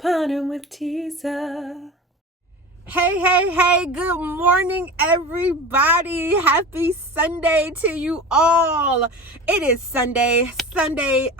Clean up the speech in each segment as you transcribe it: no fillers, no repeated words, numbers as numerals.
Couponing with Tisa. Hey, good morning, everybody. Happy Sunday to you all. It is Sunday, February.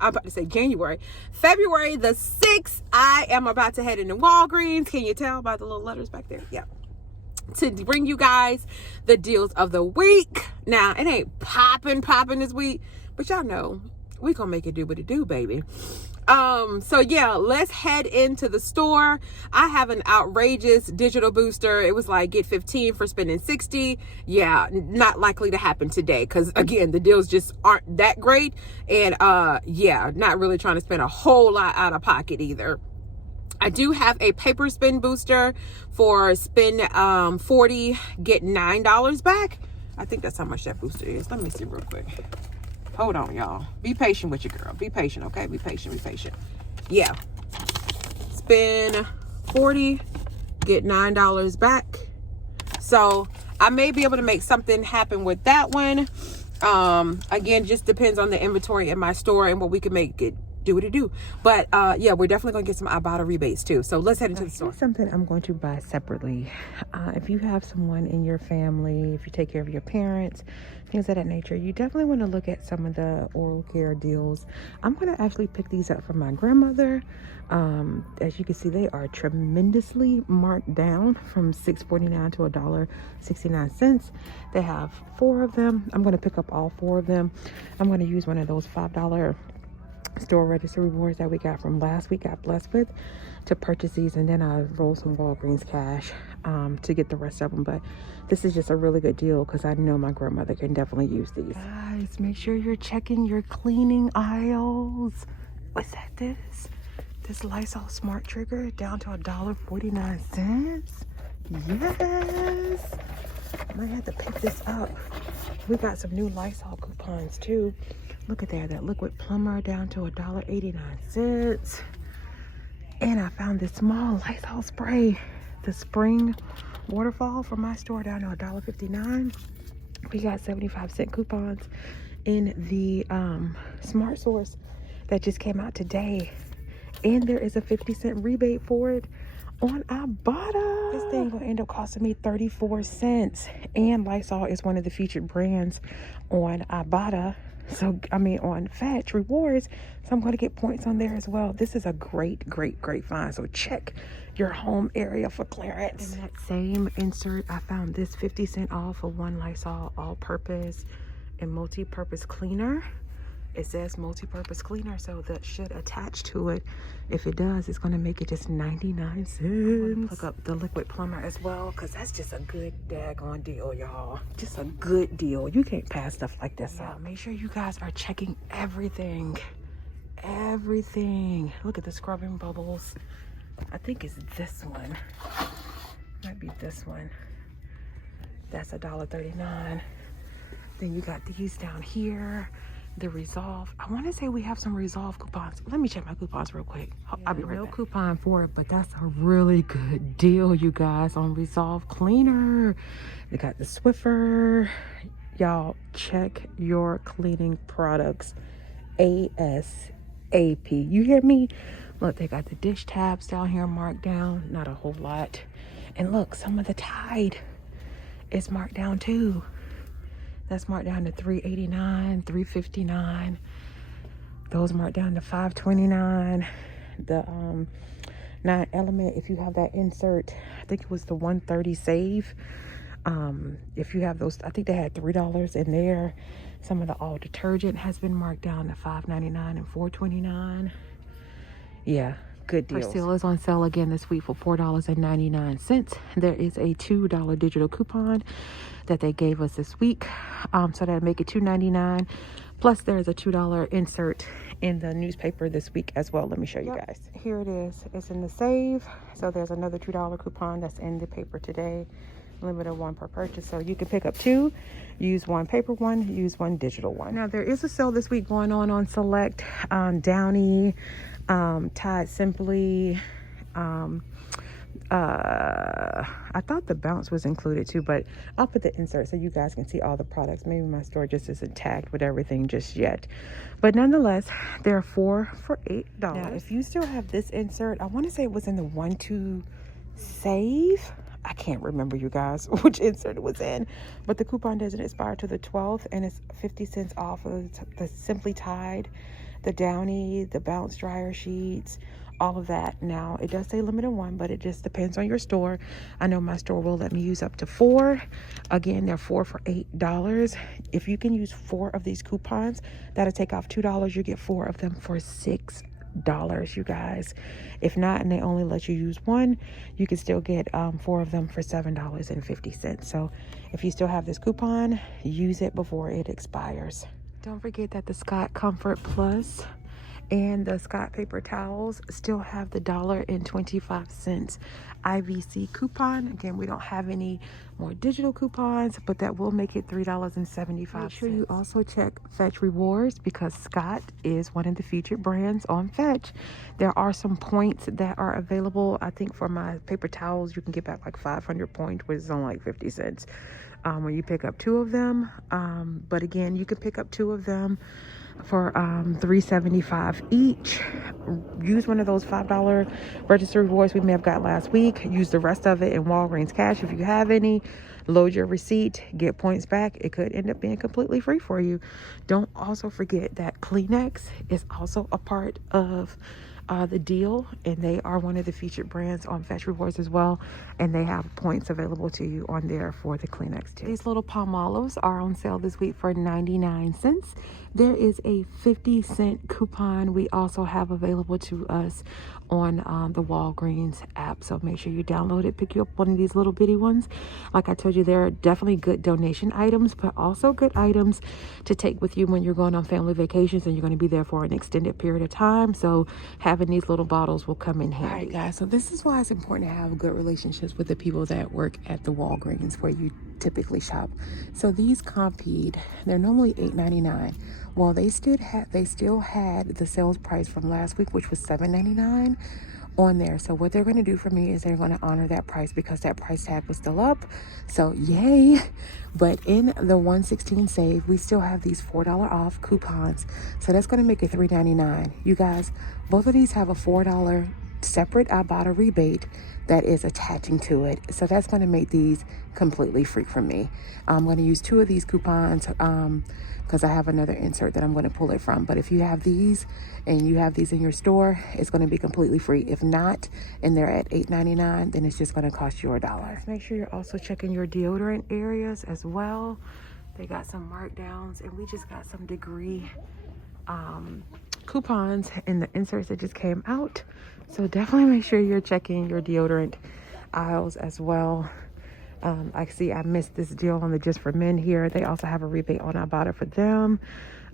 I'm about to say January. February the 6th. I am about to head into Walgreens. Can you tell by the little letters back there? Yeah. To bring you guys the deals of the week. Now, it ain't popping this week, but y'all know we gonna make it do what it do, baby. So yeah, let's head into the store. I have an outrageous digital booster. It was like get 15 for spending 60. Yeah, not likely to happen today because again, the deals just aren't that great. And yeah, not really trying to spend a whole lot out of pocket either. I do have a paper spin booster for spend 40, get $9 back. I think that's how much that booster is. Let me see real quick. Hold on, y'all. Be patient with your girl. Be patient, okay? Be patient. Yeah. Spend 40, get $9 back. So I may be able to make something happen with that one. Again, just depends on the inventory in my store and what we can make it do what it do. But yeah, we're definitely gonna get some Ibotta rebates too. So let's head into the store. Something I'm going to buy separately. If you have someone in your family, if you take care of your parents, things of that nature, you definitely want to look at some of the oral care deals. I'm going to actually pick these up for my grandmother. As you can see, they are tremendously marked down from $6.49 to $1.69. They have 4 of them. I'm going to pick up all 4 of them. I'm going to use one of those $5 store register rewards that we got from last week, got blessed with, to purchase these, and then I roll some Walgreens cash to get the rest of them. But this is just a really good deal because I know my grandmother can definitely use these. Guys, make sure you're checking your cleaning aisles. What's that? This Lysol Smart Trigger down to $1.49. Yes, I might have to pick this up. We got some new Lysol coupons too. Look at that liquid plumber down to $1.89. And I found this small Lysol spray, the spring waterfall from my store, down to $1.59. We got 75-cent coupons in the Smart Source that just came out today. And there is a 50-cent rebate for it on Ibotta. This thing will end up costing me 34 cents. And Lysol is one of the featured brands on Ibotta. So, I mean, on Fetch Rewards. So I'm going to get points on there as well. This is a great find. So check your home area for clearance. In that same insert, I found this 50 cent off for one Lysol all-purpose and multi-purpose cleaner. It says multi-purpose cleaner, so that should attach to it. If it does, it's going to make it just 99 cents. I'm going to pick up the liquid plumber as well, because that's just a good daggone deal, y'all. Just a good deal. You can't pass stuff like this up. Make sure you guys are checking everything. Look at the scrubbing bubbles. I think it's this one. Might be this one. That's $1.39. Then you got these down here. The Resolve. I want to say we have some Resolve coupons. Let me check my coupons real quick. I'll be right back. No coupon for it, but that's a really good deal, you guys, on Resolve cleaner. They got the Swiffer. Y'all, check your cleaning products ASAP. You hear me? Look, they got the dish tabs down here marked down. Not a whole lot. And look, some of the Tide is marked down too. That's marked down to $3.89, $3.59. Those marked down to $5.29. The 9 Element, if you have that insert, I think it was the $1.30 save. If you have those, I think they had $3 in there. Some of the all detergent has been marked down to $5.99 and $4.29. Yeah, good deals. Persil is on sale again this week for $4.99. There is a $2 digital coupon that they gave us this week, so that'll make it $2.99. Plus there's a $2 insert in the newspaper this week as well. Let me show you guys. Here it is. It's in the save. So there's another $2 coupon that's in the paper today. Limited 1 per purchase, so you can pick up 2, use 1 paper one, use 1 digital one. Now there is a sale this week going on select Downy, Tide Simply, I thought the bounce was included too, but I'll put the insert so you guys can see all the products. Maybe my store just isn't tagged with everything just yet, but nonetheless, there are 4 for $8. Now, if you still have this insert, I want to say it was in the 1-2 save. I can't remember, you guys, which insert it was in, but the coupon doesn't expire to the 12th, and it's 50 cents off of the Simply Tide, the Downy, the Bounce dryer sheets, all of that. Now, it does say limited one, but it just depends on your store. I know my store will let me use up to 4. Again, they're 4 for $8. If you can use 4 of these coupons, that'll take off $2. You get 4 of them for $6, you guys. If not, and they only let you use 1, you can still get 4 of them for $7.50. So if you still have this coupon, use it before it expires. Don't forget that the Scott Comfort Plus and the Scott paper towels still have the $1.25 IVC coupon. Again, we don't have any more digital coupons, but that will make it $3.75. Make sure you also check Fetch Rewards, because Scott is one of the featured brands on Fetch. There are some points that are available. I think for my paper towels, you can get back like 500 points, which is only like 50 cents when you pick up 2 of them. But again, you can pick up 2 of them for $3.75 each. Use one of those $5 register rewards we may have got last week. Use the rest of it in Walgreens cash if you have any. Load your receipt, get points back. It could end up being completely free for you. Don't also forget that Kleenex is also a part of the deal, and they are one of the featured brands on Fetch Rewards as well, and they have points available to you on there for the Kleenex too. These little Palmolives are on sale this week for 99 cents. There is a 50-cent coupon we also have available to us on the Walgreens app, so make sure you download it, pick you up one of these little bitty ones. Like I told you, they're definitely good donation items, but also good items to take with you when you're going on family vacations and you're going to be there for an extended period of time. So having these little bottles will come in handy. All right, guys, so this is why it's important to have good relationships with the people that work at the Walgreens where you typically shop. So these Compeed, they're normally $8.99. Well, they still had the sales price from last week, which was $7.99 on there. So what they're going to do for me is they're going to honor that price, because that price tag was still up. So yay. But in the 116 save, we still have these $4 off coupons. So that's going to make it $3.99. You guys, both of these have a $4 separate Ibotta rebate that is attaching to it. So that's going to make these completely free for me. I'm going to use 2 of these coupons because I have another insert that I'm going to pull it from. But if you have these and you have these in your store, it's going to be completely free. If not, and they're at $8.99, then it's just going to cost you $1. Make sure you're also checking your deodorant areas as well. They got some markdowns, and we just got some Degree coupons in the inserts that just came out. So definitely make sure you're checking your deodorant aisles as well. I see I missed this deal on the Just for Men here. They also have a rebate on Ibotta for them.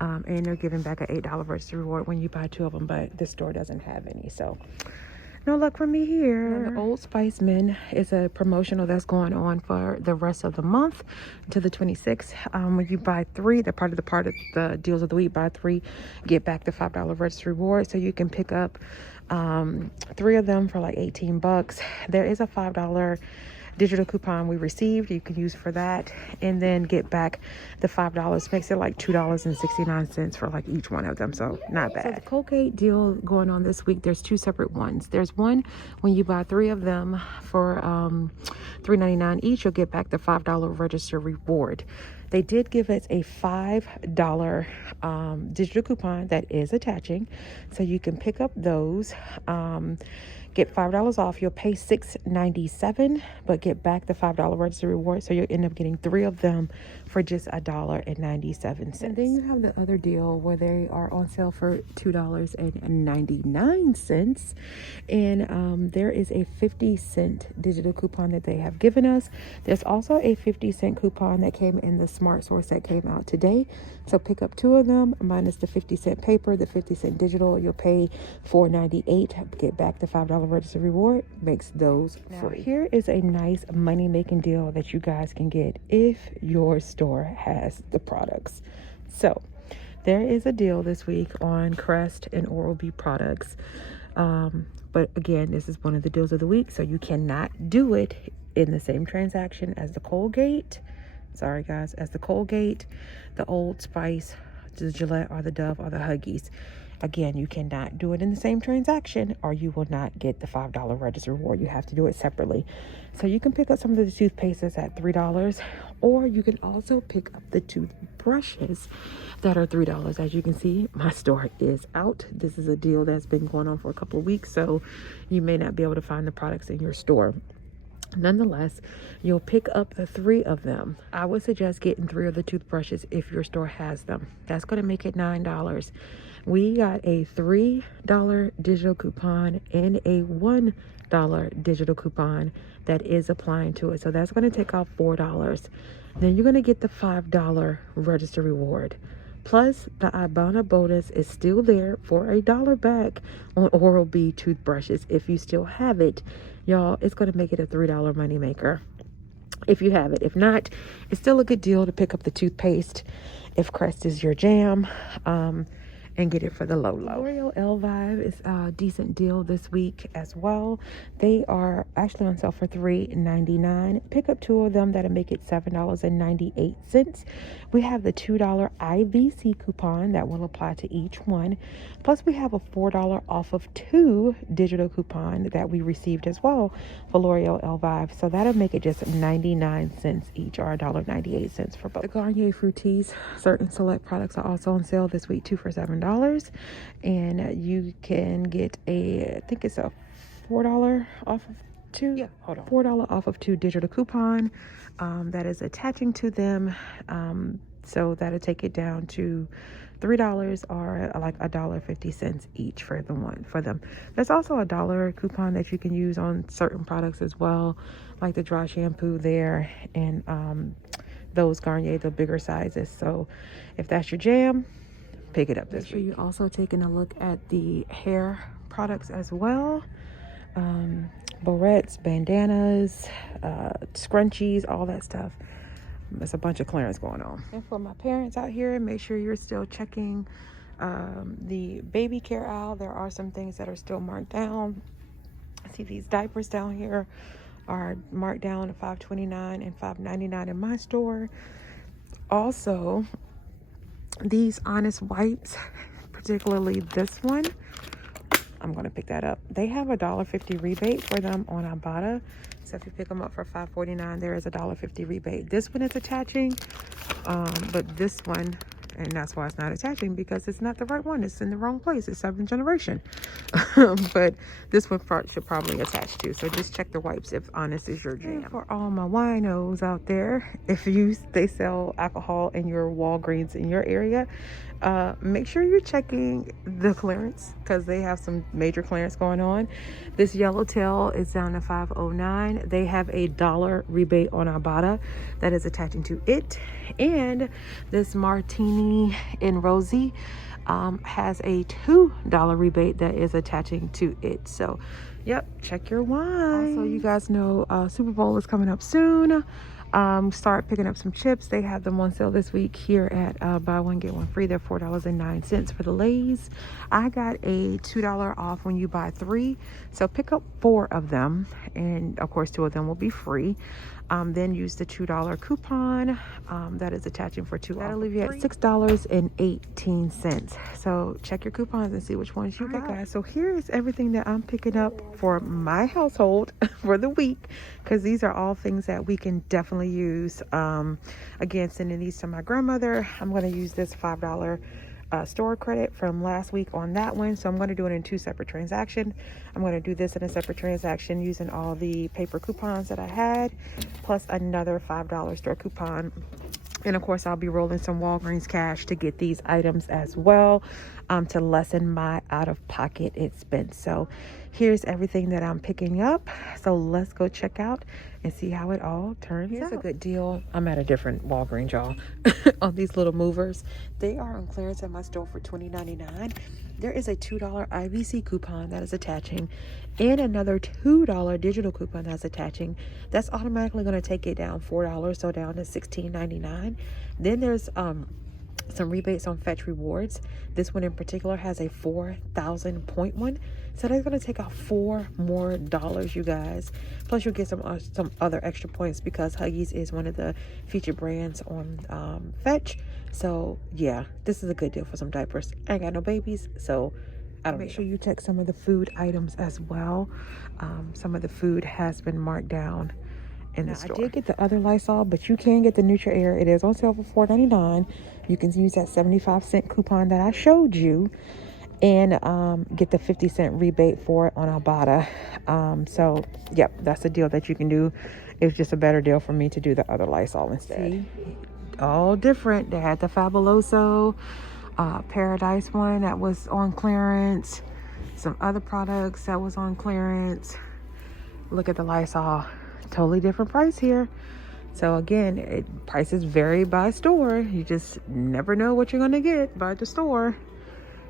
And they're giving back an $8 register reward when you buy 2 of them, but this store doesn't have any. So no luck for me here. The Old Spice Men is a promotional that's going on for the rest of the month to the 26th. When you buy 3, they're part of the deals of the week. Buy 3, get back the $5 register reward. So you can pick up 3 of them for like $18. There is a $5 digital coupon we received you can use for that, and then get back the $5. Makes it like $2.69 for like each one of them, so not bad. So the Colgate deal going on this week, there's 2 separate ones. There's one when you buy 3 of them for $3.99 each, you'll get back the $5 register reward. They did give us a $5 digital coupon that is attaching, so you can pick up those. Get $5 off. You'll pay $6.97, but get back the $5 register reward. So you'll end up getting 3 of them for just $1.97. And then you have the other deal where they are on sale for $2.99. And there is a 50-cent digital coupon that they have given us. There's also a 50-cent coupon that came in the Smart Source that came out today. So pick up 2 of them minus the 50-cent paper, the 50-cent digital. You'll pay $4.98. Get back the $5 register reward. Makes those free. Here is a nice money-making deal that you guys can get if your store has the products. So there is a deal this week on Crest and Oral-B products. But again, this is one of the deals of the week, so you cannot do it in the same transaction as the Colgate. Sorry guys, as the Colgate, the Old Spice, the Gillette, or the Dove, or the Huggies. Again, you cannot do it in the same transaction or you will not get the $5 register reward. You have to do it separately. So you can pick up some of the toothpastes at $3, or you can also pick up the toothbrushes that are $3. As you can see, my store is out. This is a deal that's been going on for a couple of weeks, so you may not be able to find the products in your store. Nonetheless, you'll pick up the 3 of them. I would suggest getting 3 of the toothbrushes if your store has them. That's going to make it $9. We got a $3 digital coupon and a $1 digital coupon that is applying to it. So that's going to take off $4. Then you're going to get the $5 register reward. Plus, the Ibotta bonus is still there for $1 back on Oral-B toothbrushes if you still have it. Y'all, it's going to make it a $3 moneymaker if you have it. If not, it's still a good deal to pick up the toothpaste if Crest is your jam, and get it for the low. L'Oreal Elvive is a decent deal this week as well. They are actually on sale for $3.99. Pick up 2 of them. That'll make it $7.98. We have the $2 IVC coupon that will apply to each one. Plus, we have a $4 off of 2 digital coupon that we received as well for L'Oreal Elvive. So that'll make it just 99 cents each, or $1.98 for both. The Garnier Fructis, certain select products are also on sale this week, 2 for $7. And you can get I think it's a $4 off of 2. Yeah, hold on. $4 off of 2 digital coupon that is attaching to them. So that'll take it down to $3, or like $1.50 each for them. There's also a $1 coupon that you can use on certain products as well, like the dry shampoo there, and those Garnier, the bigger sizes. So if that's your jam, pick it up this week. You're also taking a look at the hair products as well. Barrettes, bandanas, scrunchies, all that stuff. There's a bunch of clearance going on. And for my parents out here, make sure you're still checking the baby care aisle. There are some things that are still marked down. I see these diapers down here are marked down to $5.29 and $5.99 in my store. Also, these Honest wipes, particularly this one, I'm going to pick that up. They have a $1.50 rebate for them on Ibotta. So if you pick them up for $5.49, there is a $1.50 rebate. This one is attaching, but this one, and that's why it's not attaching, because it's not the right one. It's in the wrong place. It's 7th generation. But this one should probably attach to. So just check the wipes if Honest is your jam. And for all my winos out there, if they sell alcohol in your Walgreens in your area, make sure you're checking the clearance, because they have some major clearance going on. This Yellowtail is down to $5.09. They have a $1 rebate on Ibotta that is attaching to it. And this Martini in Rosie has a $2 rebate that is attaching to it. So yep, check your wine. Also, you guys know Super Bowl is coming up soon. Start picking up some chips. They have them on sale this week here at buy one get one free. They're $4.09 for the Lay's. I got a $2 off when you buy 3, so pick up 4 of them, and of course 2 of them will be free. Then use the $2 coupon that is attaching for 2 off. That'll leave you at $6.18. So check your coupons and see which ones you got. Guys, so here is everything that I'm picking up for my household for the week, because these are all things that we can definitely use. Again, sending these to my grandmother. I'm going to use this $5 store credit from last week on that one, so I'm going to do it in 2 separate transactions. I'm going to do this in a separate transaction using all the paper coupons that I had, plus another $5 store coupon. And of course, I'll be rolling some Walgreens cash to get these items as well, to lessen my out-of-pocket expense. So here's everything that I'm picking up. So let's go check out and see how it all turns out. Here's a good deal. I'm at a different Walgreens, y'all, on these little movers. They are on clearance at my store for $20.99. There is a $2 IVC coupon that is attaching, and another $2 digital coupon that's attaching. That's automatically going to take it down $4, so down to $16.99. Then there's some rebates on Fetch Rewards. This one in particular has a 4,000 point one. So that's going to take out $4 more, you guys. Plus you'll get some other extra points because Huggies is one of the featured brands on Fetch. So yeah, this is a good deal for some diapers. I ain't got no babies, so I don't. Make sure you check some of the food items as well. Some of the food has been marked down in the store. I did get the other Lysol, but you can get the Nutri-Air. It is on sale for $4.99. You can use that 75-cent coupon that I showed you and get the 50-cent rebate for it on Ibotta. So yep, that's a deal that you can do. It's just a better deal for me to do the other Lysol instead. See? All different. They had the Fabuloso Paradise one that was on clearance, some other products that was on clearance. Look at the Lysol, totally different price here. So again, prices vary by store. You just never know what you're gonna get by the store.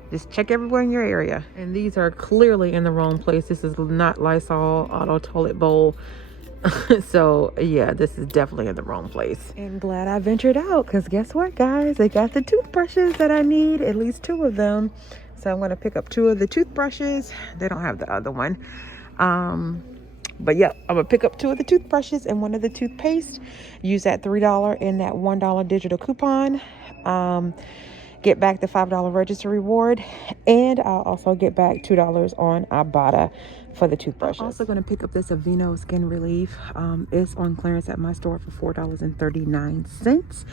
Just check everywhere in your area. And these are clearly in the wrong place. This is not Lysol Auto Toilet Bowl. So yeah, this is definitely in the wrong place. And glad I ventured out, because guess what, guys? They got the toothbrushes that I need, at least 2 of them. So I'm going to pick up 2 of the toothbrushes. They don't have the other one. But yeah, I'm going to pick up 2 of the toothbrushes and 1 of the toothpaste. Use that $3 and that $1 digital coupon. Get back the $5 register reward. And I'll also get back $2 on Ibotta for the toothbrushes. I'm also going to pick up this Aveeno Skin Relief. It's on clearance at my store for $4.39.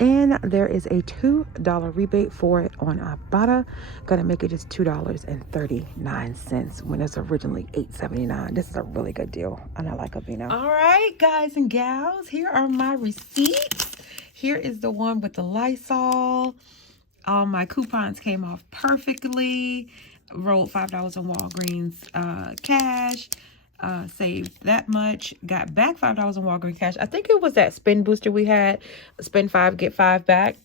And there is a $2 rebate for it on Ibotta. Gonna make it just $2.39 when it's originally $8.79. This is a really good deal, and I like Aveeno. All right, guys and gals, here are my receipts. Here is the one with the Lysol. All my coupons came off perfectly. Rolled $5 on Walgreens cash. Saved that much. Got back $5 on Walgreens cash. I think it was that spin booster we had. Spend 5, get 5 back.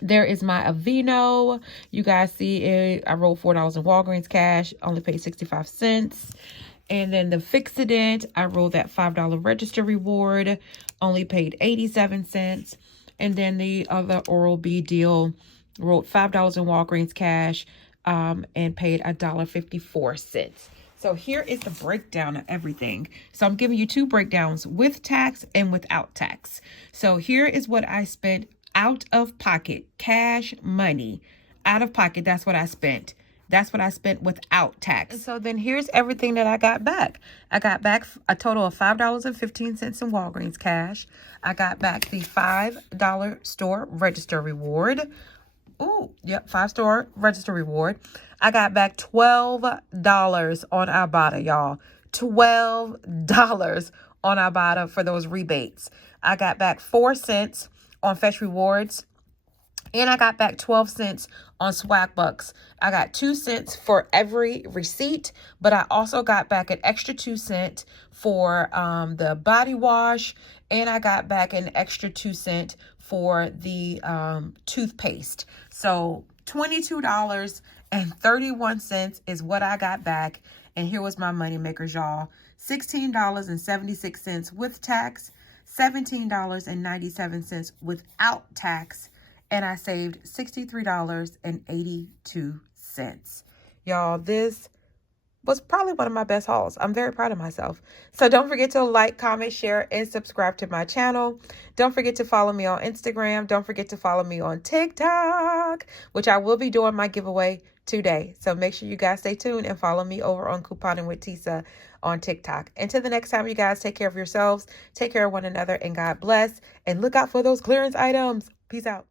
There is my Aveeno. You guys see it. I rolled $4 in Walgreens cash. Only paid 65 cents. And then the Fixident, I rolled that $5 register reward. Only paid 87 cents. And then the other Oral-B deal, rolled $5 in Walgreens cash. And paid $1.54. So here is the breakdown of everything. So I'm giving you 2 breakdowns with tax and without tax. So here is what I spent out of pocket, cash money, out of pocket. That's what I spent. That's what I spent without tax. So then here's everything that I got back. I got back a total of $5.15 in Walgreens cash. I got back the $5 store register reward. Ooh, yep, 5-store register reward. I got back $12 on Ibotta, y'all. $12 on Ibotta for those rebates. I got back 4 cents on Fetch Rewards. And I got back 12 cents on Swag Bucks. I got 2 cents for every receipt, but I also got back an extra 2 cents for the body wash. And I got back an extra 2 cents for the toothpaste. So $22.31 is what I got back. And here was my money makers, y'all. $16.76 with tax, $17.97 without tax, and I saved $63.82. Y'all, this was probably one of my best hauls. I'm very proud of myself. So don't forget to like, comment, share, and subscribe to my channel. Don't forget to follow me on Instagram. Don't forget to follow me on TikTok, which I will be doing my giveaway today. So make sure you guys stay tuned and follow me over on Couponing with Tisa on TikTok. Until the next time, you guys take care of yourselves, take care of one another, and God bless. And look out for those clearance items. Peace out.